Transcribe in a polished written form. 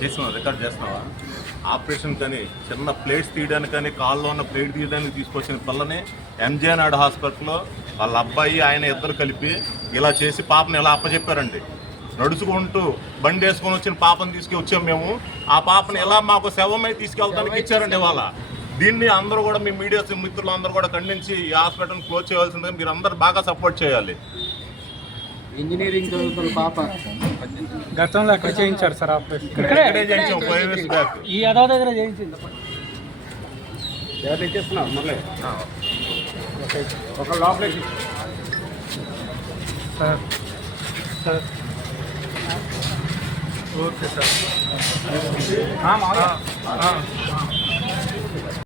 చేస్తున్నావా? రికార్డ్ చేస్తున్నావా? ఆపరేషన్ కానీ చిన్న ప్లేట్స్ తీయడానికి కానీ కాల్లో ఉన్న ప్లేట్ తీయడానికి తీసుకొచ్చిన పిల్లని ఎంజే నాయుడు హాస్పిటల్లో వాళ్ళ అబ్బాయి ఆయన ఇద్దరు కలిపి ఇలా చేసి పాపను ఇలా అప్పచెప్పారండి. నడుచుకుంటూ బండి వేసుకొని వచ్చిన పాపను తీసుకొచ్చాం మేము. ఆ పాపను ఎలా మాకు శవమై తీసుకెళ్తానికి ఇచ్చారండి వాళ్ళ. దీన్ని అందరూ కూడా మీ మీడియా మిత్రులు అందరూ కూడా ఖండించి ఈ హాస్పిటల్ని క్లోజ్ చేయాల్సిందిగా మీరు అందరూ బాగా సపోర్ట్ చేయాలి. ఇంజనీరింగ్ చదువుతున్న పాప గతంలో ఎక్కడ చేయించారు సార్ ఆపరేషన్? ఇక్కడే చేయించాం 5 years బ్యాక్. ఈ అదో దగ్గర చేయించింది. ఎవరు ఇచ్చేస్తున్నావు మళ్ళీ ఒక లోపలికి సార్ సార్ ఓకే సార్.